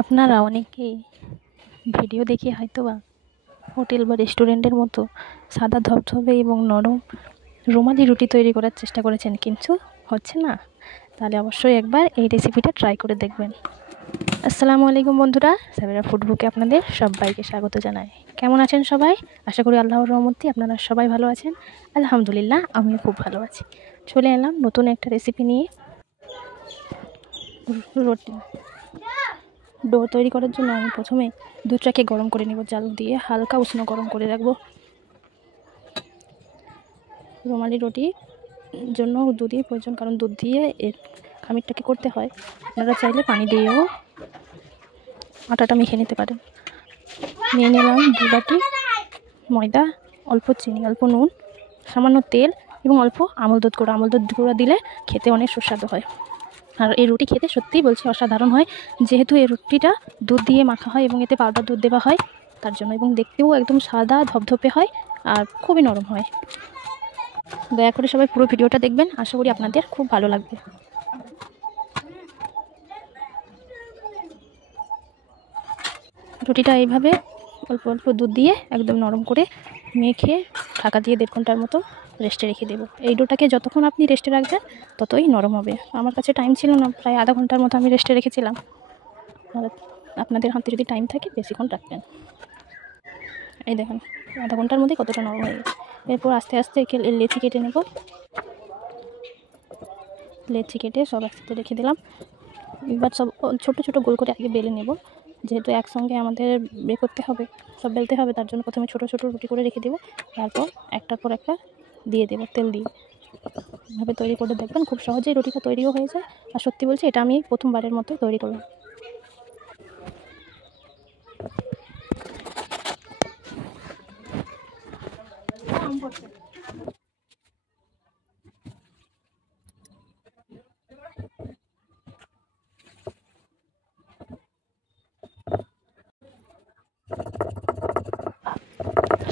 আপনারা অনেকেই ভিডিও দেখে হয়তোবা হোটেল বা রেস্টুরেন্টের মতো সাদা ধবধবে এবং নরম রুমালি রুটি তৈরি করার চেষ্টা করেছেন, কিন্তু হচ্ছে না। তাহলে অবশ্যই একবার এই রেসিপিটা ট্রাই করে দেখবেন। আসসালামু আলাইকুম বন্ধুরা, সাবিরা ফুডবুকে আপনাদের সবাইকে স্বাগত জানাই। কেমন আছেন সবাই? আশা করি আল্লাহর রহমতে আপনারা সবাই ভালো আছেন। আলহামদুলিল্লাহ, আমিও খুব ভালো আছি। চলে এলাম নতুন একটা রেসিপি নিয়ে। রুটি ডো তৈরি করার জন্য আমি প্রথমে দুধটাকে গরম করে নেব, জাল দিয়ে হালকা উষ্ণ গরম করে রাখবো। রুমালি রুটির জন্য দুধই প্রয়োজন, কারণ দুধ দিয়ে এর খামিরটাকে করতে হয়। আপনারা চাইলে পানি দিয়েও আটাটা মেখে নিতে পারেন। নিয়ে নিলাম 2 বাটি ময়দা, অল্প চিনি, অল্প নুন, সামান্য তেল এবং অল্প আমল দুধ গুঁড়া। আমল দুধ গুঁড়া দিলে খেতে অনেক সুস্বাদু হয়, আর এই রুটি খেতে সত্যিই বলছি অসাধারণ হয়, যেহেতু এই রুটিটা দুধ দিয়ে মাখা হয় এবং এতে পাউডার দুধ দেওয়া হয় তার জন্য। এবং দেখতেও একদম সাদা ধপধপে হয় আর খুবই নরম হয়। দয়া করে সবাই পুরো ভিডিওটা দেখবেন, আশা করি আপনাদের খুব ভালো লাগবে। রুটিটা এইভাবে অল্প অল্প দুধ দিয়ে একদম নরম করে মেখে ঢাকা দিয়ে 1.5 ঘন্টার মতো রেস্টে রেখে দেবো। এই ডোটাকে যতক্ষণ আপনি রেস্টে রাখবেন ততই নরম হবে। আমার কাছে টাইম ছিল না, প্রায় আধা ঘন্টার মতো আমি রেস্টে রেখেছিলাম। আর আপনাদের হাতে যদি টাইম থাকে বেশিক্ষণ রাখবেন। এই দেখুন আধা ঘন্টার মধ্যে কতটা নরম হয়ে গেছে। এরপর আস্তে আস্তে লেচি কেটে নেব। লেচি কেটে সব একসাথে রেখে দিলাম। এবার সব ছোটো ছোটো গোল করে আগে বেলে নেব, যেহেতু একসঙ্গে আমাদের করতে হবে, সব বেলতে হবে, তার জন্য প্রথমে ছোটো ছোটো রুটি করে রেখে দেবো। তারপর একটার পর একটা দিয়ে দেবো তেল দিয়ে। এভাবে তৈরি করে দেখবেন, খুব সহজেই রুটিটা তৈরিও হয়ে যায়। আর সত্যি বলছি, এটা আমি প্রথমবারের মতো তৈরি করলাম।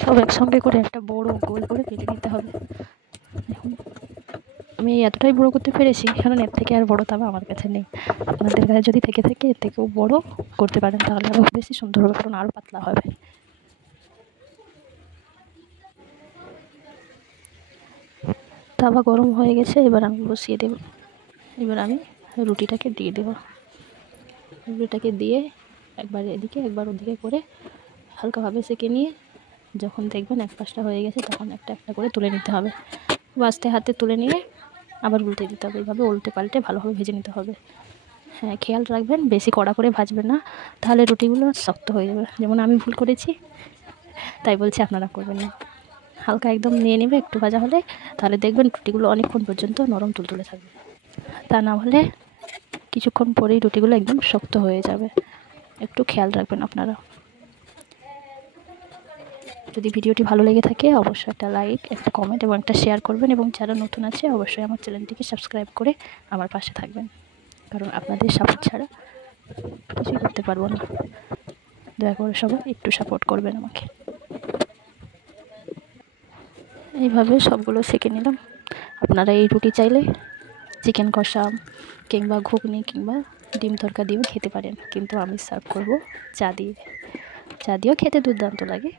সব একসঙ্গে করে একটা বড় গোল করে কেটে নিতে হবে। আমি এতটাই বড় করতে পেরেছি, কারণ এর থেকে আর বড় তাওয়া আমার কাছে নেই। আপনাদের কাছে যদি থেকে থাকে এর থেকেও বড় করতে পারেন, তাহলে আরও বেশি সুন্দর হবে, কারণ আরও পাতলা হবে। তাওয়া গরম হয়ে গেছে, এবার আমি বসিয়ে দেব। এবার আমি রুটিটাকে দিয়ে দেব। রুটিটাকে দিয়ে একবার এদিকে একবার ওদিকে করে হালকাভাবে সেঁকে নিয়ে যখন দেখবেন এক পাশটা হয়ে গেছে, তখন একটা একটা করে তুলে নিতে হবে। আস্তে হাতে তুলে নিয়ে আবার উল্টে দিতে হবে। এইভাবে উল্টে পাল্টে ভালোভাবে ভেজে নিতে হবে। হ্যাঁ, খেয়াল রাখবেন বেশি কড়া করে ভাজবেন না, তাহলে রুটিগুলো শক্ত হয়ে যাবে। যেমন আমি ভুল করেছি, তাই বলছি আপনারা করবেন না। হালকা একদম নিয়ে নেবে একটু ভাজা হলে, তাহলে দেখবেন রুটিগুলো অনেকক্ষণ পর্যন্ত নরম তুলতুলে থাকবে। তা না হলে কিছুক্ষণ পরেই রুটিগুলো একদম শক্ত হয়ে যাবে। একটু খেয়াল রাখবেন আপনারা। যদি ভিডিওটি ভালো লেগে থাকে অবশ্যই একটা লাইক, একটা কমেন্ট এবং একটা শেয়ার করবেন। এবং যারা নতুন আছে অবশ্যই আমার চ্যানেলটিকে সাবস্ক্রাইব করে আমার পাশে থাকবেন, কারণ আপনাদের সাপোর্ট ছাড়া কিছুই করতে পারবো না। দয়া করে সবাই একটু সাপোর্ট করবেন আমাকে। এইভাবে সবগুলো সেঁকে নিলাম। আপনারা এই রুটি চাইলে চিকেন কষা কিংবা ঘুগনি কিংবা ডিম তরকা দিয়েও খেতে পারেন, কিন্তু আমি সার্ভ করব চা দিয়ে। চা দিয়েও খেতে দুর্দান্ত লাগে।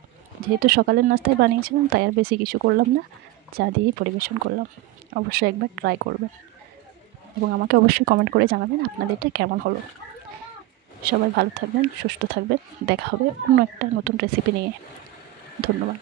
যেহেতু সকালের নাস্তায় বানিয়েছিলাম, তাই আর বেশি কিছু করলাম না, চা দিয়েই পরিবেশন করলাম। অবশ্যই একবার ট্রাই করবেন এবং আমাকে অবশ্যই কমেন্ট করে জানাবেন আপনাদেরটা কেমন হলো। সবাই ভালো থাকবেন, সুস্থ থাকবেন। দেখা হবে অন্য একটা নতুন রেসিপি নিয়ে। ধন্যবাদ।